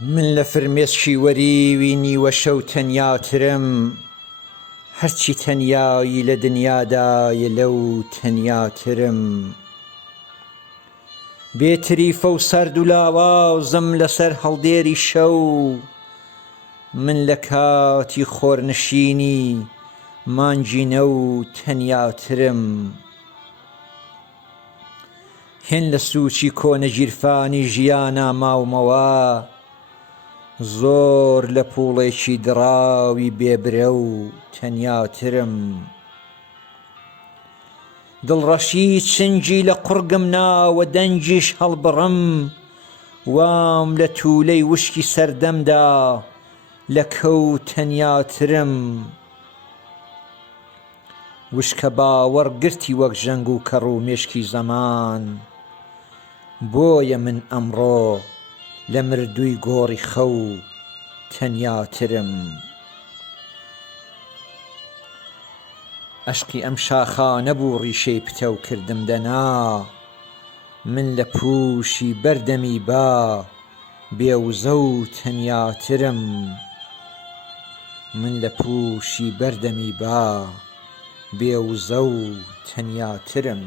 من لە فرمێسکی وەریوی نیوە شەو تەنیاترم، هەرچی تەنیایی لە دنیادایە لەو تەنیاترم. بێتریفە و سەرد و لاوازم لەسەر هەڵدێری شەو، من لە کاتی خۆرنشینی مانگینە و تەنیاترم. هێن لە سووچی کۆنە گیرفانی ژیانە ماومەوە، زۆر لە پووڵێکی دڕاوی بێبرە و تەنیاترم. دڵڕەشی چنگی لە قورگم ناوە دەنگیش هەڵبڕم، وام لە توولەی وشکی سەردەمدا لە کەو تەنیاترم. وشکە باوەڕ گرتی وەک ژەنگ و کەڕ و مێشکی زەمان، بۆیە من ئەمڕۆ لە مردووی گۆڕی خەو تەنیاترم. عەشقی ئەم شاخانە بوو ڕیشەی پتە و کردم دەنا، من لە پووشی بەردەمی با بێوزە و تەنیاترم. من لە پووشی بەردەمی با بێوزە و تەنیاترم.